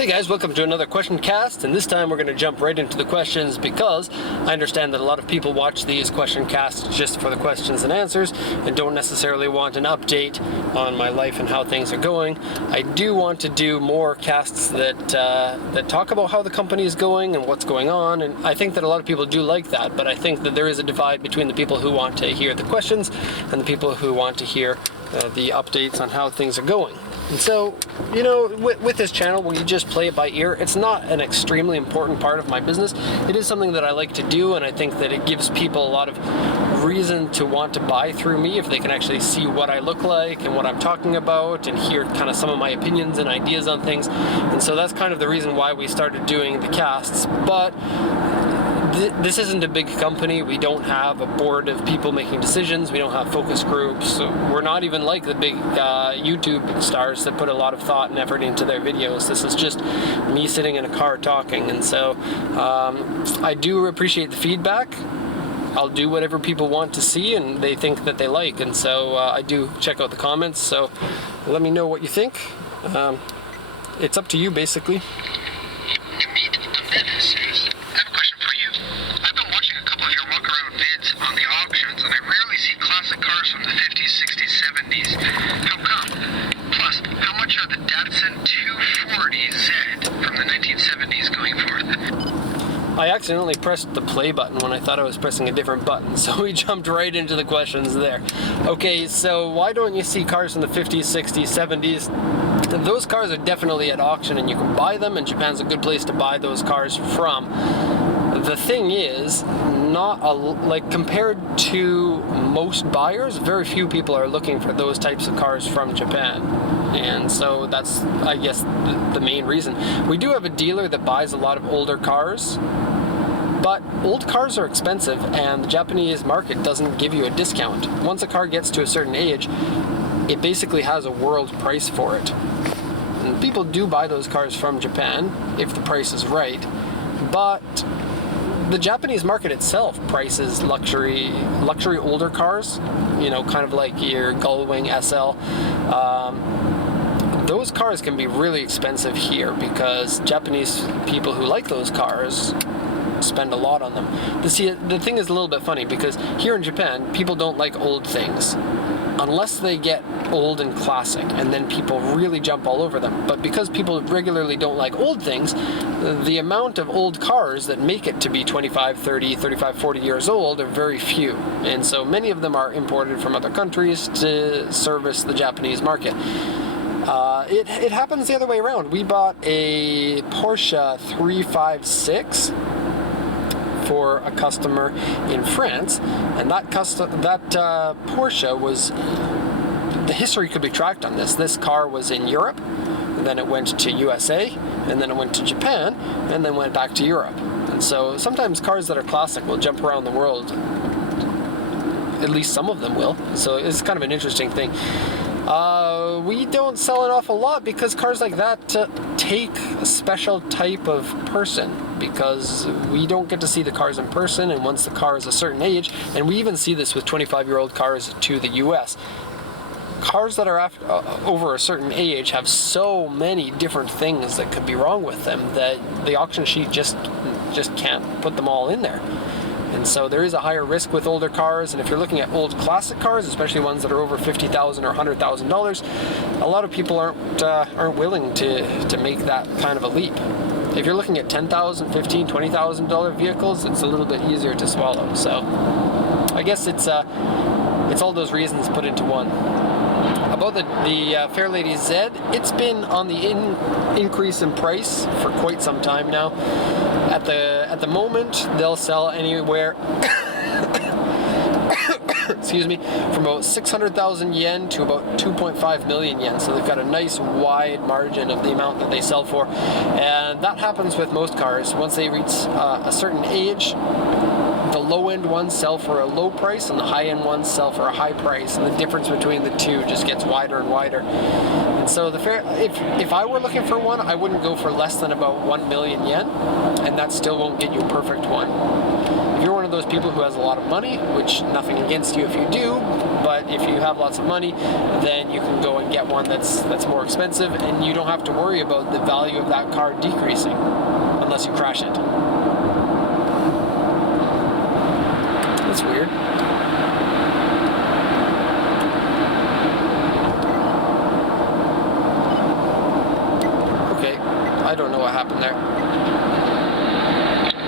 Hey guys, welcome to another question cast, and this time we're going to jump right into the questions because I understand that a lot of people watch these question casts just for the questions and answers and don't necessarily want an update on my life and how things are going. I do want to do more casts that talk about how the company is going and what's going on, and I think that a lot of people do like that, but I think that there is a divide between the people who want to hear the questions and the people who want to hear the updates on how things are going. And so, you know, with this channel, we just play it by ear. It's not an extremely important part of my business. It is something that I like to do, and I think that it gives people a lot of reason to want to buy through me if they can actually see what I look like and what I'm talking about and hear kind of some of my opinions and ideas on things. And so that's kind of the reason why we started doing the casts. But this isn't a big company. We don't have a board of people making decisions. We don't have focus groups. We're not even like the big YouTube stars that put a lot of thought and effort into their videos. This is just me sitting in a car talking. And so I do appreciate the feedback. I'll do whatever people want to see and they think that they like. And so I do check out the comments. So let me know what you think. It's up to you, basically. I accidentally pressed the play button when I thought I was pressing a different button, so we jumped right into the questions there. Okay, so why don't you see cars from the 50s, 60s, 70s? Those cars are definitely at auction and you can buy them, and Japan's a good place to buy those cars from. The thing is, compared to most buyers, very few people are looking for those types of cars from Japan. And so that's, I guess, the main reason. We do have a dealer that buys a lot of older cars, but old cars are expensive and the Japanese market doesn't give you a discount. Once a car gets to a certain age, it basically has a world price for it. And people do buy those cars from Japan if the price is right, but the Japanese market itself prices luxury older cars, you know, kind of like your Gullwing SL. Those cars can be really expensive here because Japanese people who like those cars spend a lot on them. The thing is a little bit funny because here in Japan, people don't like old things unless they get old and classic, and then people really jump all over them. But because people regularly don't like old things, the amount of old cars that make it to be 25, 30, 35, 40 years old are very few. And so many of them are imported from other countries to service the Japanese market. It happens the other way around. We bought a Porsche 356 for a customer in France, and that Porsche was, the history could be tracked on this. This car was in Europe, and then it went to USA, and then it went to Japan, and then went back to Europe. And so sometimes cars that are classic will jump around the world. At least some of them will. So it's kind of an interesting thing. We don't sell an awful lot because cars like that take a special type of person, because we don't get to see the cars in person, and once the car is a certain age, and we even see this with 25-year-old cars to the US, cars that are over a certain age have so many different things that could be wrong with them that the auction sheet just can't put them all in there. And so there is a higher risk with older cars, and if you're looking at old classic cars, especially ones that are over $50,000 or $100,000, a lot of people aren't willing to make that kind of a leap. If you're looking at $10,000, $15,000, $20,000 vehicles, it's a little bit easier to swallow. So I guess it's all those reasons put into one. About the Fairlady Z, it's been on the increase in price for quite some time now. At the moment, they'll sell anywhere excuse me, from about 600,000 yen to about 2.5 million yen. So they've got a nice wide margin of the amount that they sell for. And that happens with most cars. Once they reach a certain age, the low-end ones sell for a low price and the high-end ones sell for a high price, and the difference between the two just gets wider and wider. And so if I were looking for one, I wouldn't go for less than about 1 million yen, and that still won't get you a perfect one. If you're one of those people who has a lot of money, which nothing against you if you do, but if you have lots of money, then you can go and get one that's more expensive, and you don't have to worry about the value of that car decreasing unless you crash it. That's weird. Okay, I don't know what happened there.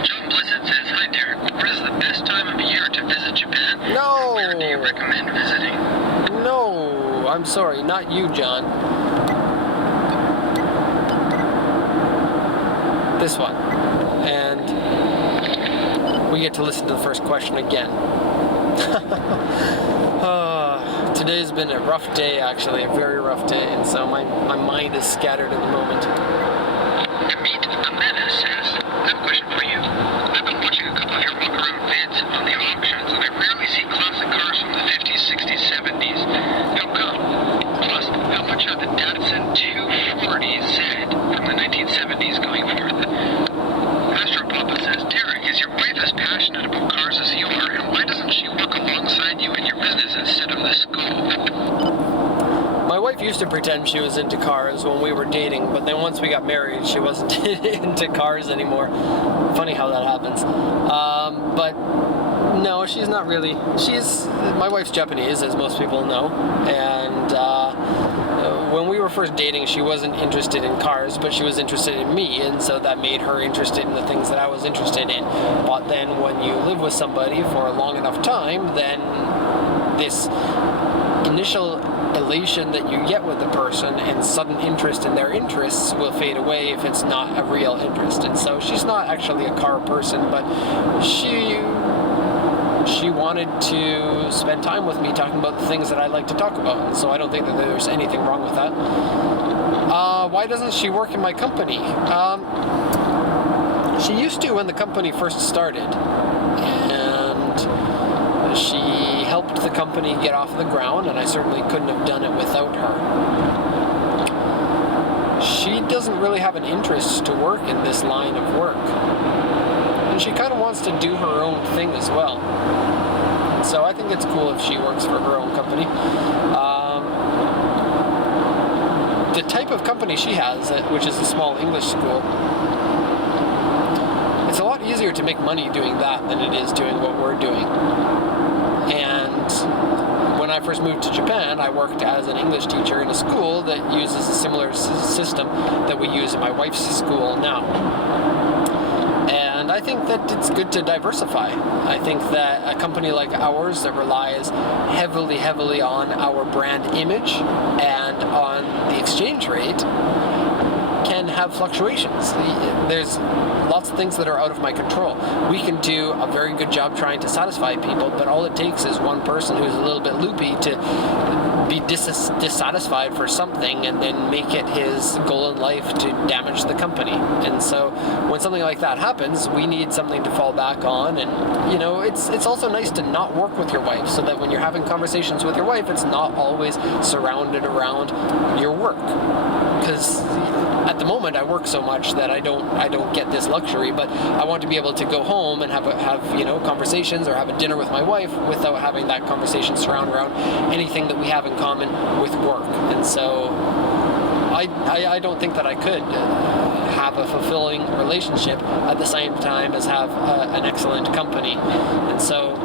John Blissett says, "Hi Derek, what is the best time of year to visit Japan? No! Where do you recommend visiting?" No, I'm sorry, not you, John. This one. And we get to listen to the first question again. Today's been a rough day, actually, a very rough day, and so my mind is scattered at the moment. Meet Amanda says, "I have a question for you. I've been watching a couple of your walk-around vids on the auctions, and I rarely see classic cars from the 50s, 60s, 70s. How come? Plus, how much are the Datsun 240Z from the 1970s going for?" Astro Papa says, "Derek, is your wife as passionate about cars as you are, and why doesn't she work alongside you in your business instead of the school?" My wife used to pretend she was into cars when we were dating, but then once we got married, she wasn't into cars anymore. Funny how that happens. But no, she's not really. My wife's Japanese, as most people know, and when we were first dating, she wasn't interested in cars, but she was interested in me, and so that made her interested in the things that I was interested in. But then when you live with somebody for a long enough time, then this initial elation that you get with the person and sudden interest in their interests will fade away if it's not a real interest. And so she's not actually a car person, but she wanted to spend time with me talking about the things that I like to talk about, and so I don't think that there's anything wrong with that. Why doesn't she work in my company? She used to when the company first started, and she helped the company get off the ground, and I certainly couldn't have done it without her. She doesn't really have an interest to work in this line of work, and she kind of wants to do her own thing as well. So I think it's cool if she works for her own company. The type of company she has, which is a small English school, it's a lot easier to make money doing that than it is doing what we're doing. And when I first moved to Japan, I worked as an English teacher in a school that uses a similar system that we use in my wife's school now. And I think that it's good to diversify. I think that a company like ours that relies heavily on our brand image and on the exchange rate can have fluctuations. There's lots of things that are out of my control. We can do a very good job trying to satisfy people, but all it takes is one person who's a little bit loopy to be dissatisfied for something and then make it his goal in life to damage the company. And so when something like that happens, we need something to fall back on. And it's also nice to not work with your wife, so that when you're having conversations with your wife, it's not always surrounded around your work. Because at the moment I work so much that I don't get this luxury, but I want to be able to go home and have conversations or have a dinner with my wife without having that conversation surround around anything that we have in common with work. And so I don't think that I could have a fulfilling relationship at the same time as have an excellent company. And so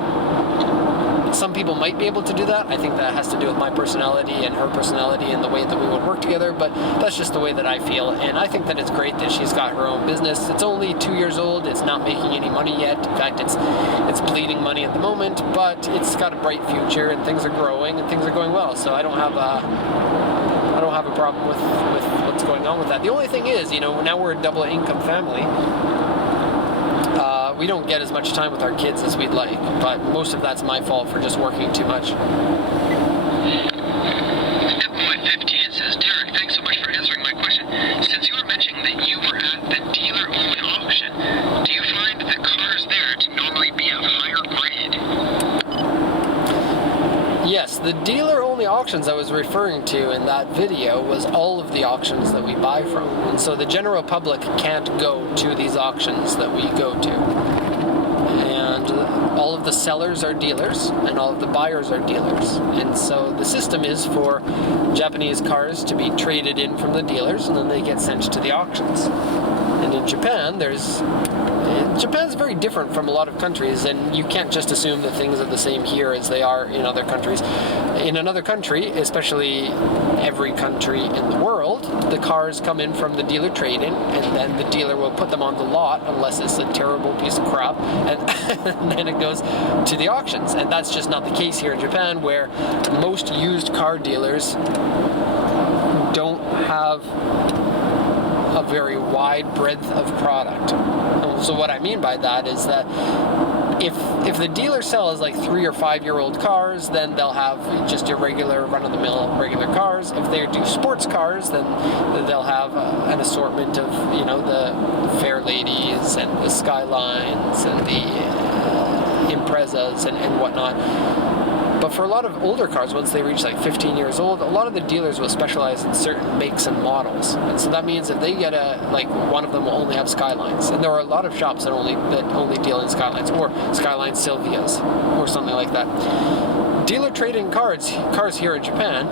some people might be able to do that. I think that has to do with my personality and her personality and the way that we would work together, but that's just the way that I feel. And I think that it's great that she's got her own business. It's only 2 years old. It's not making any money yet. In fact, it's bleeding money at the moment, but it's got a bright future and things are growing and things are going well. So I don't have a problem with what's going on with that. The only thing is, now we're a double income family. We don't get as much time with our kids as we'd like, but most of that's my fault for just working too much. Boy15 says, "Derek, thanks so much for answering my question. Since you were mentioning that you were at the dealer-only auction, do you find the cars there to normally be of higher grade?" Yes, the dealer-only auctions I was referring to in that video was all of the auctions that we buy from. And so the general public can't go to these auctions that we go to. And all of the sellers are dealers, and all of the buyers are dealers. And so the system is for Japanese cars to be traded in from the dealers, and then they get sent to the auctions. And in Japan, Japan's very different from a lot of countries, and you can't just assume that things are the same here as they are in other countries. In another country, especially every country in the world, the cars come in from the dealer trade-in, and then the dealer will put them on the lot, unless it's a terrible piece of crap, and then it goes to the auctions. And that's just not the case here in Japan, where most used car dealers don't have a very wide breadth of product. So what I mean by that is that if the dealer sells like 3 or 5 year old cars, then they'll have just your regular run-of-the-mill regular cars. If they do sports cars, then they'll have an assortment of, you know, the Fair Ladies and the Skylines and the Imprezas and whatnot. But for a lot of older cars, once they reach like 15 years old, a lot of the dealers will specialize in certain makes and models. And so that means if they get one of them will only have Skylines. And there are a lot of shops that only deal in Skylines, or Skyline Silvias, or something like that. Dealer trade-in cars here in Japan,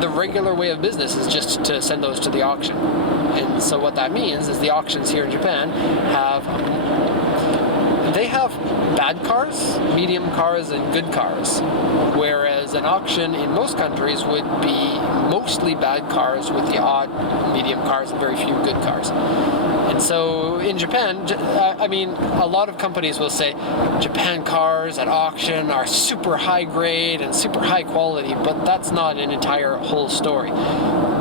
the regular way of business is just to send those to the auction. And so what that means is the auctions here in Japan have bad cars, medium cars, and good cars. Whereas an auction in most countries would be mostly bad cars with the odd medium cars and very few good cars. And so in Japan, I mean, a lot of companies will say Japan cars at auction are super high grade and super high quality, but that's not an entire whole story.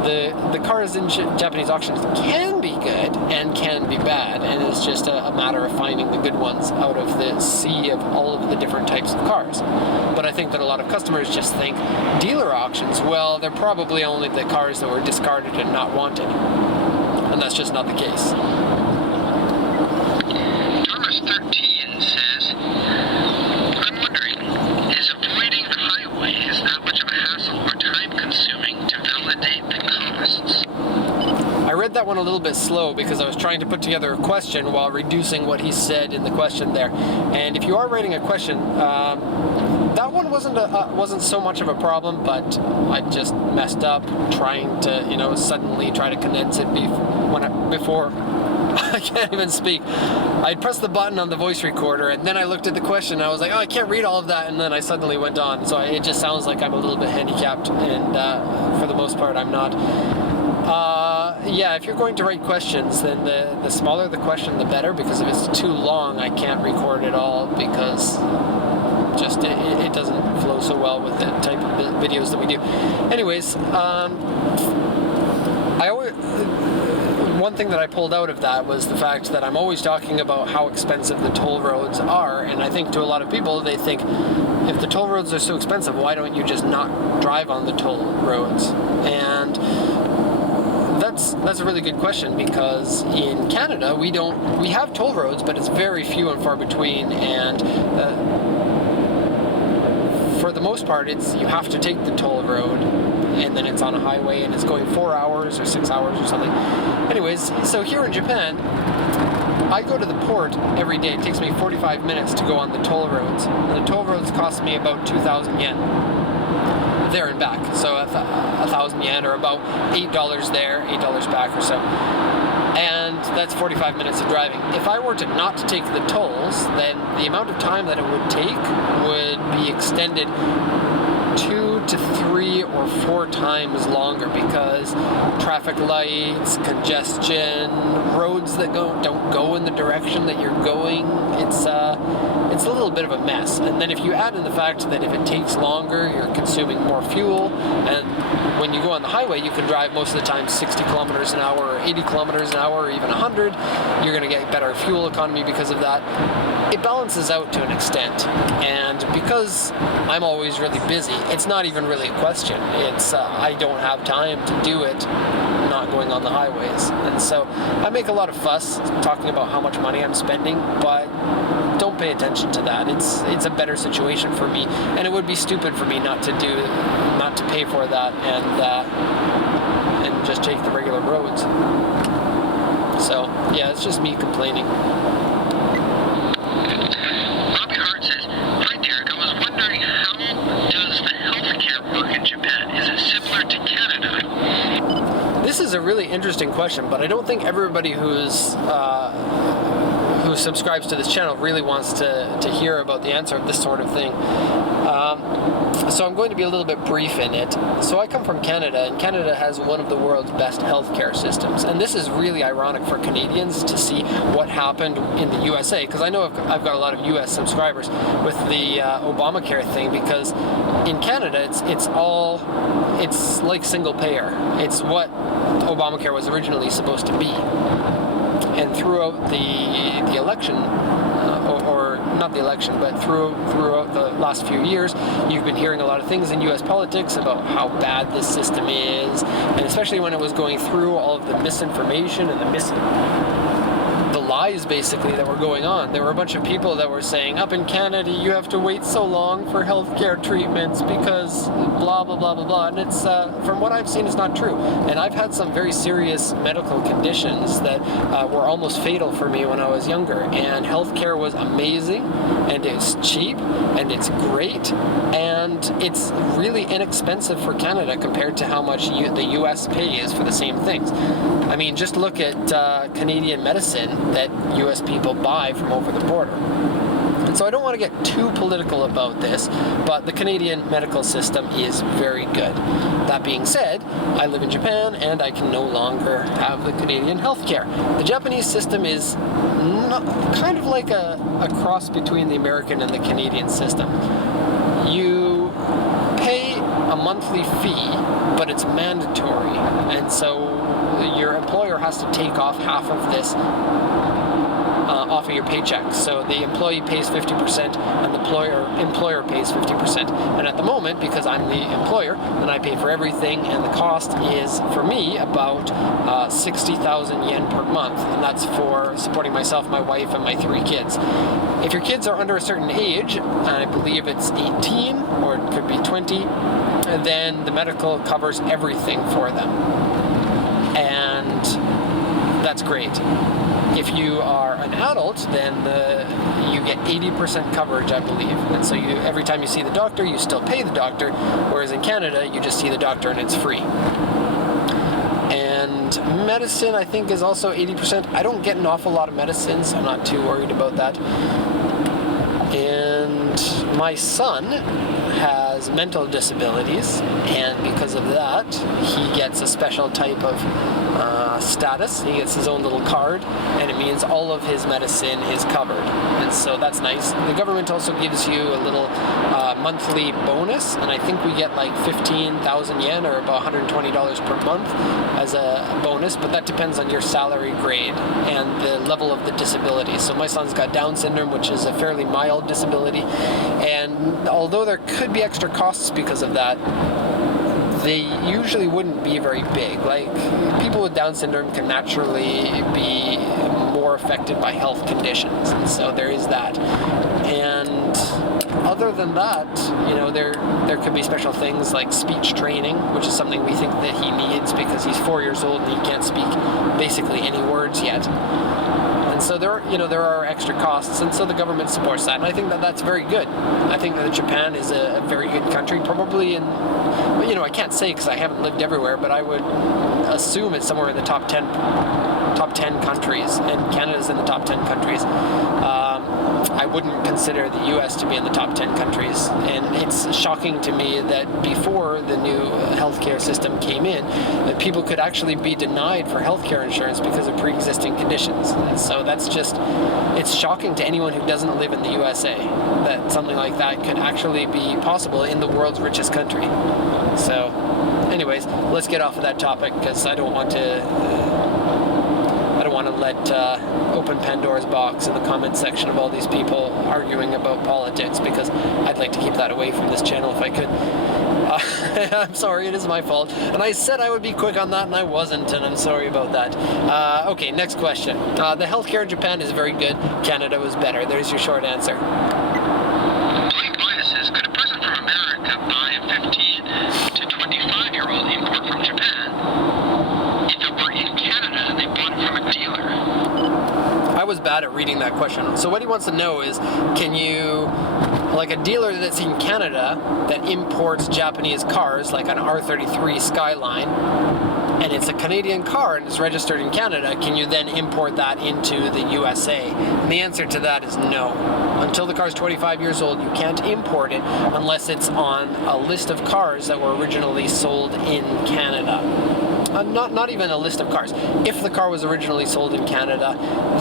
The cars in Japanese auctions can be good and can be bad, and it's just a matter of finding the good ones out of the sea of all of the different types of cars. But I think that a lot of customers just think dealer auctions, well, they're probably only the cars that were discarded and not wanted. And that's just not the case. Thomas 13 says, I'm wondering, is avoiding the highways that much of a hassle or time consuming to validate the costs? I read that one a little bit slow because I was trying to put together a question while reducing what he said in the question there. And if you are writing a question, that one wasn't so much of a problem, but I just messed up trying to, suddenly try to condense it before I can't even speak. I pressed the button on the voice recorder, and then I looked at the question, and I was like, oh, I can't read all of that, and then I suddenly went on. So it just sounds like I'm a little bit handicapped, and for the most part, I'm not. Yeah, if you're going to write questions, then the smaller the question, the better, because if it's too long, I can't record it all, because just it doesn't flow so well with the type of videos that we do. Anyways, one thing that I pulled out of that was the fact that I'm always talking about how expensive the toll roads are, and I think to a lot of people, they think, if the toll roads are so expensive, why don't you just not drive on the toll roads? And that's a really good question, because in Canada we have toll roads, but it's very few and far between, and for the most part, you have to take the toll road, and then it's on a highway, and it's going 4 hours or 6 hours or something. Anyways, so here in Japan, I go to the port every day. It takes me 45 minutes to go on the toll roads, and the toll roads cost me about 2,000 yen. There and back, so 1,000 yen, or about $8 there, $8 back or so. And that's 45 minutes of driving. If I were to not take the tolls, then the amount of time that it would take would be extended 2 to 3 or 4 times longer, because traffic lights, congestion, roads that don't go in the direction that you're going, it's a little bit of a mess. And then if you add in the fact that if it takes longer, you're consuming more fuel, and when you go on the highway, you can drive most of the time 60 kilometers an hour, or 80 kilometers an hour, or even 100. You're going to get better fuel economy because of that. It balances out to an extent, and because I'm always really busy, it's not even really a question. It's I don't have time to do it not going on the highways. And so I make a lot of fuss talking about how much money I'm spending, but don't pay attention to that. It's a better situation for me, and it would be stupid for me not not to pay for that and just take the regular roads. So yeah, it's just me complaining. Bobby Hart says, "Hi Derek, I was wondering how does the healthcare work in Japan? Is it similar to Canada?" This is a really interesting question, but I don't think everybody who subscribes to this channel really wants to hear about the answer of this sort of thing. So I'm going to be a little bit brief in it. So I come from Canada, and Canada has one of the world's best healthcare systems. And this is really ironic for Canadians to see what happened in the USA, because I know I've got a lot of US subscribers with the Obamacare thing, because in Canada it's like single payer. It's what Obamacare was originally supposed to be. And throughout the election, or not the election, but throughout the last few years, you've been hearing a lot of things in U.S. politics about how bad this system is, and especially when it was going through all of the misinformation and the lies basically that were going on. There were a bunch of people that were saying, up in Canada you have to wait so long for healthcare treatments because blah blah blah blah blah, and it's from what I've seen, it's not true. And I've had some very serious medical conditions that were almost fatal for me when I was younger, and healthcare was amazing, and it's cheap, and it's great, and it's really inexpensive for Canada compared to how much the US pays for the same things. I mean, just look at Canadian medicine that US people buy from over the border. And so I don't want to get too political about this, but the Canadian medical system is very good. That being said, I live in Japan and I can no longer have the Canadian healthcare. The Japanese system is kind of like a cross between the American and the Canadian system. You pay a monthly fee, but it's mandatory, and so your employer has to take off half of this off of your paycheck. So the employee pays 50% and the employer pays 50%. And at the moment, because I'm the employer, then I pay for everything, and the cost is, for me, about 60,000 yen per month, and that's for supporting myself, my wife, and my 3 kids. If your kids are under a certain age, and I believe it's 18, or it could be 20, then the medical covers everything for them. And that's great. If you are an adult, then you get 80% coverage, I believe. And so every time you see the doctor, you still pay the doctor, whereas in Canada, you just see the doctor and it's free. And medicine, I think, is also 80%. I don't get an awful lot of medicine, so I'm not too worried about that. And my son has mental disabilities, and because of that, he gets a special type of status. He gets his own little card, and it means all of his medicine is covered. And so that's nice. The government also gives you a little monthly bonus, and I think we get like 15,000 yen, or about $120 per month as a bonus, but that depends on your salary grade and the level of the disability. So my son's got Down syndrome, which is a fairly mild disability, and although there could be extra costs because of that, they usually wouldn't be very big. Like, people with Down syndrome can naturally be more affected by health conditions, and so there is that. And other than that, there could be special things like speech training, which is something we think that he needs because he's 4 years old and he can't speak basically any words yet. And so there are extra costs, and so the government supports that, and I think that that's very good. I think that Japan is a very good country, probably in, I can't say because I haven't lived everywhere, but I would assume it's somewhere in the top 10 countries, and Canada's in the top 10 countries. I wouldn't consider the U.S. to be in the top 10 countries, and it's shocking to me that before the new healthcare system came in, that people could actually be denied for healthcare insurance because of pre-existing conditions. And so it's shocking to anyone who doesn't live in the USA that something like that could actually be possible in the world's richest country. So, anyways, let's get off of that topic because I don't want to let open Pandora's box in the comment section of all these people arguing about politics, because I'd like to keep that away from this channel if I could. I'm sorry, it is my fault. And I said I would be quick on that, and I wasn't, and I'm sorry about that. Okay, next question. The healthcare in Japan is very good. Canada was better. There's your short answer. Blake Minus says, could a person from America buy a 15 to was bad at reading that question. So what he wants to know is, can you, like a dealer that's in Canada that imports Japanese cars, like an R33 Skyline, and it's a Canadian car and it's registered in Canada, can you then import that into the USA? And the answer to that is no. Until the car is 25 years old, you can't import it unless it's on a list of cars that were originally sold in Canada. Not even a list of cars. If the car was originally sold in Canada,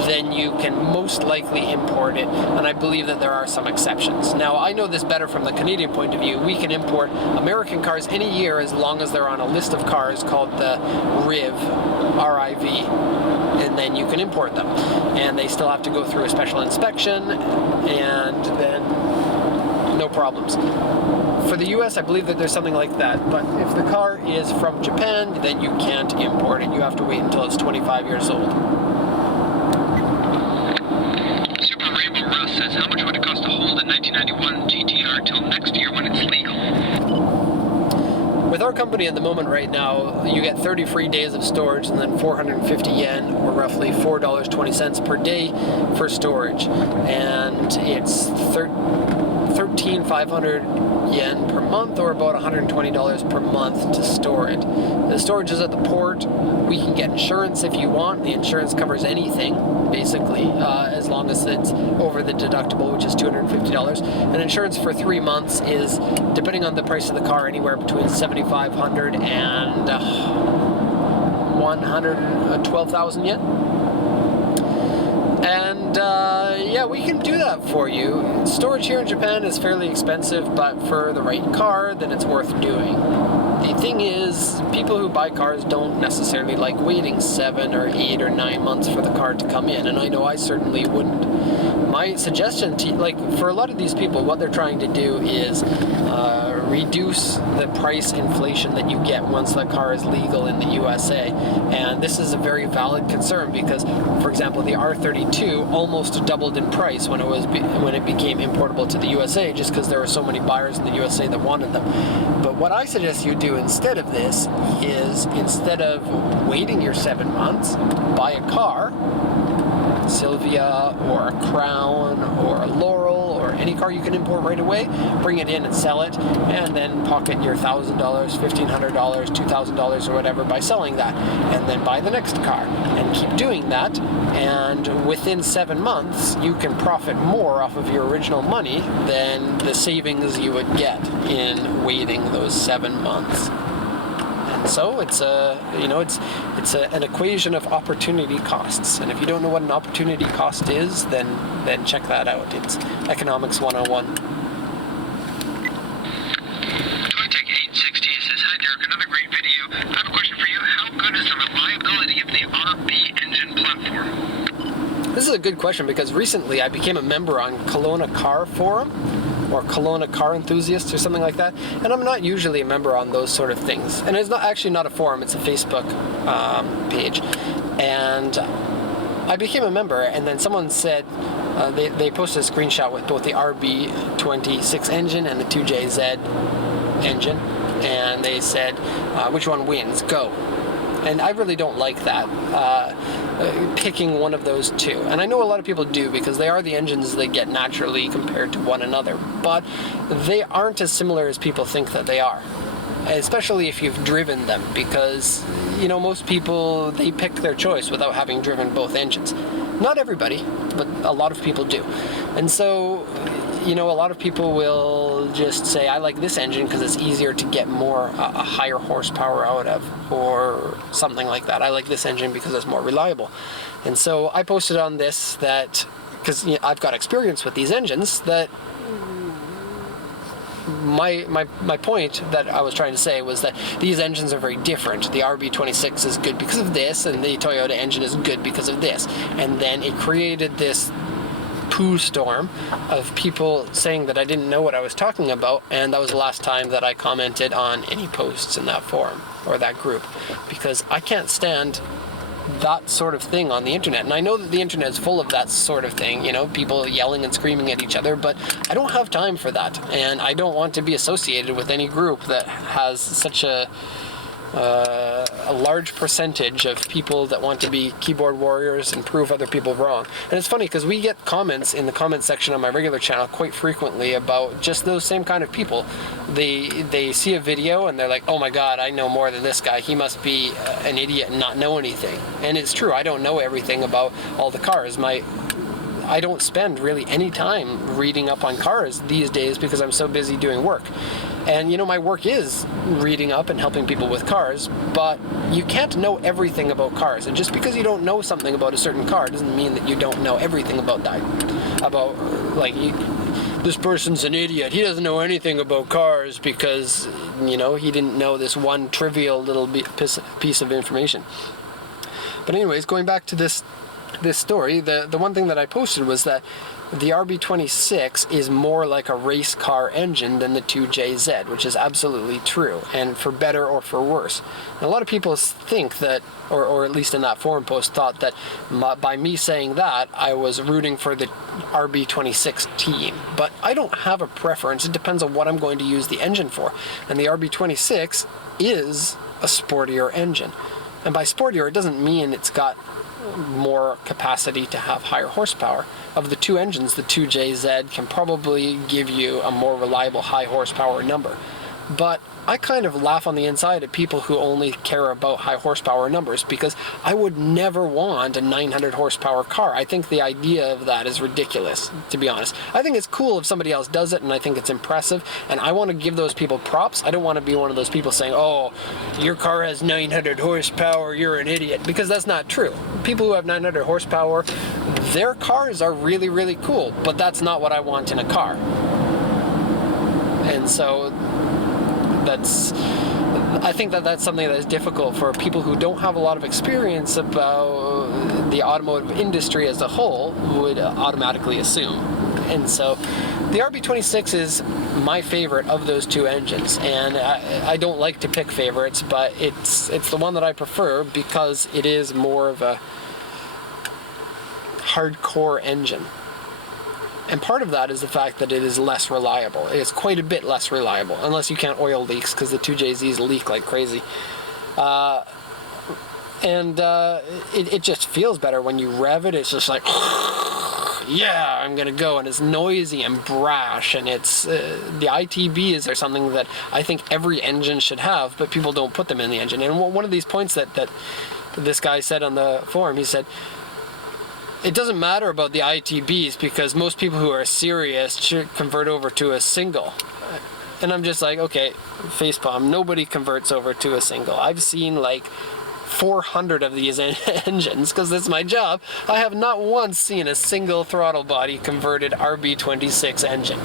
then you can most likely import it, and I believe that there are some exceptions. Now, I know this better from the Canadian point of view. We can import American cars any year as long as they're on a list of cars called the RIV, R-I-V, and then you can import them. And they still have to go through a special inspection, and then no problems. For the US, I believe that there's something like that, but if the car is from Japan, then you can't import it. You have to wait until it's 25 years old. Super Rainbow Russ says, how much would it cost to hold a 1991 GTR till next year when it's legal? With our company at the moment right now, you get 30 free days of storage and then 450 yen, or roughly $4.20 per day for storage. And it's 13,500 yen per month, or about $120 per month to store it. The storage is at the port. We can get insurance if you want. The insurance covers anything, basically, as long as it's over the deductible, which is $250. And insurance for 3 months is, depending on the price of the car, anywhere between 7,500 and 112,000 yen. And yeah, we can do that for you. Storage here in Japan is fairly expensive, but for the right car, then it's worth doing. The thing is, people who buy cars don't necessarily like waiting 7 or 8 or 9 months for the car to come in, and I know I certainly wouldn't. My suggestion to, like, for a lot of these people, what they're trying to do is reduce the price inflation that you get once the car is legal in the USA. And this is a very valid concern because, for example, the R32 almost doubled in price when it became importable to the USA, just because there were so many buyers in the USA that wanted them. But what I suggest you do instead of this is, instead of waiting your 7 months, buy a car, Sylvia or a Crown or a Laurel or any car you can import right away, bring it in and sell it, and then pocket your $1,000, $1,500, $2,000 or whatever by selling that, and then buy the next car and keep doing that. And within 7 months, you can profit more off of your original money than the savings you would get in waiting those 7 months. So it's an equation of opportunity costs, and if you don't know what an opportunity cost is, then check that out. It's Economics 101. Toytech860 says, hi Derek, another great video. I have a question for you. How good is the reliability of the RB engine platform? This is a good question because recently I became a member on Kelowna Car Forum, or Kelowna Car Enthusiasts or something like that, and I'm not usually a member on those sort of things. And it's not a forum, it's a Facebook page. And I became a member, and then someone said, they posted a screenshot with both the RB26 engine and the 2JZ engine, and they said, which one wins? Go. And I really don't like that, picking one of those two. And I know a lot of people do because they are the engines they get naturally compared to one another, but they aren't as similar as people think that they are, especially if you've driven them, because, you know, most people, they pick their choice without having driven both engines. Not everybody, but a lot of people do. And so, you know, a lot of people will just say, I like this engine because it's easier to get a higher horsepower out of, or something like that. I like this engine because it's more reliable. And so I posted on this that, because I've got experience with these engines, that my point that I was trying to say was that these engines are very different. The RB26 is good because of this, and the Toyota engine is good because of this. And then it created this poo storm of people saying that I didn't know what I was talking about, and that was the last time that I commented on any posts in that forum or that group, because I can't stand that sort of thing on the internet. And I know that the internet is full of that sort of thing, you know, people yelling and screaming at each other, but I don't have time for that, and I don't want to be associated with any group that has such a a large percentage of people that want to be keyboard warriors and prove other people wrong. And it's funny because we get comments in the comment section on my regular channel quite frequently about just those same kind of people. They see a video and they're like, oh my god, I know more than this guy. He must be an idiot and not know anything. And it's true, I don't know everything about all the cars. I don't spend really any time reading up on cars these days because I'm so busy doing work. And my work is reading up and helping people with cars, but you can't know everything about cars. And just because you don't know something about a certain car doesn't mean that you don't know everything about that. This person's an idiot. He doesn't know anything about cars because, he didn't know this one trivial little piece of information. But anyways, going back to this story, the one thing that I posted was that the RB26 is more like a race car engine than the 2JZ, which is absolutely true, and for better or for worse. And a lot of people think that, or at least in that forum post, thought that by me saying that, I was rooting for the RB26 team. But I don't have a preference. It depends on what I'm going to use the engine for. And the RB26 is a sportier engine. And by sportier, it doesn't mean it's got more capacity to have higher horsepower. Of the two engines, the 2JZ can probably give you a more reliable high horsepower number. But I kind of laugh on the inside at people who only care about high horsepower numbers, because I would never want a 900 horsepower car. I think the idea of that is ridiculous, to be honest. I think it's cool if somebody else does it, and I think it's impressive, and I want to give those people props. I don't want to be one of those people saying, oh, your car has 900 horsepower, you're an idiot, because that's not true. People who have 900 horsepower, their cars are really, really cool, but that's not what I want in a car. And so I think that's something that is difficult for people who don't have a lot of experience about the automotive industry as a whole would automatically assume. And so the RB26 is my favorite of those two engines, and I don't like to pick favorites, but it's the one that I prefer because it is more of a hardcore engine. And part of that is the fact that it is less reliable. It's quite a bit less reliable, unless you count oil leaks, because the 2JZs leak like crazy. It just feels better when you rev it. It's just like, yeah, I'm gonna go, and it's noisy and brash, and it's the ITBs are something that I think every engine should have, but people don't put them in the engine. And one of these points that this guy said on the forum, he said, it doesn't matter about the ITBs because most people who are serious should convert over to a single. And I'm just like, okay, facepalm, nobody converts over to a single. I've seen like 400 of these engines because that's my job. I have not once seen a single throttle body converted RB26 engine.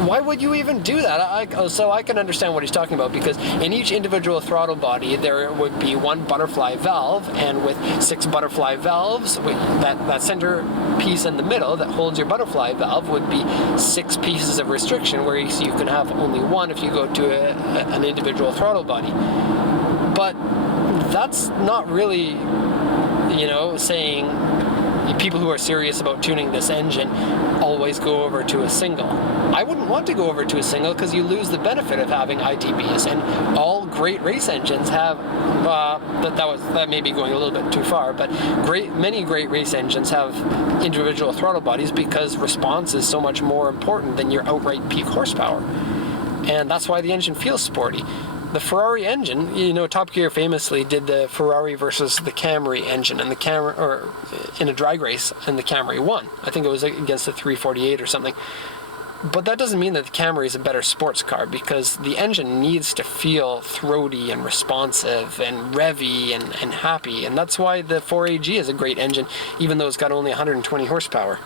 Why would you even do that? So I can understand what he's talking about, because in each individual throttle body there would be one butterfly valve, and with 6 butterfly valves, that center piece in the middle that holds your butterfly valve would be 6 pieces of restriction, where you can have only one if you go to an individual throttle body. But that's not really, saying people who are serious about tuning this engine always go over to a single. I wouldn't want to go over to a single because you lose the benefit of having ITBs, and all great race engines have that may be going a little bit too far, but many great race engines have individual throttle bodies because response is so much more important than your outright peak horsepower, and that's why the engine feels sporty. The Ferrari engine, Top Gear famously did the Ferrari versus the Camry engine, and in a drag race, and the Camry won. I think it was against the 348 or something. But that doesn't mean that the Camry is a better sports car, because the engine needs to feel throaty and responsive and revvy and happy, and that's why the 4AG is a great engine, even though it's got only 120 horsepower.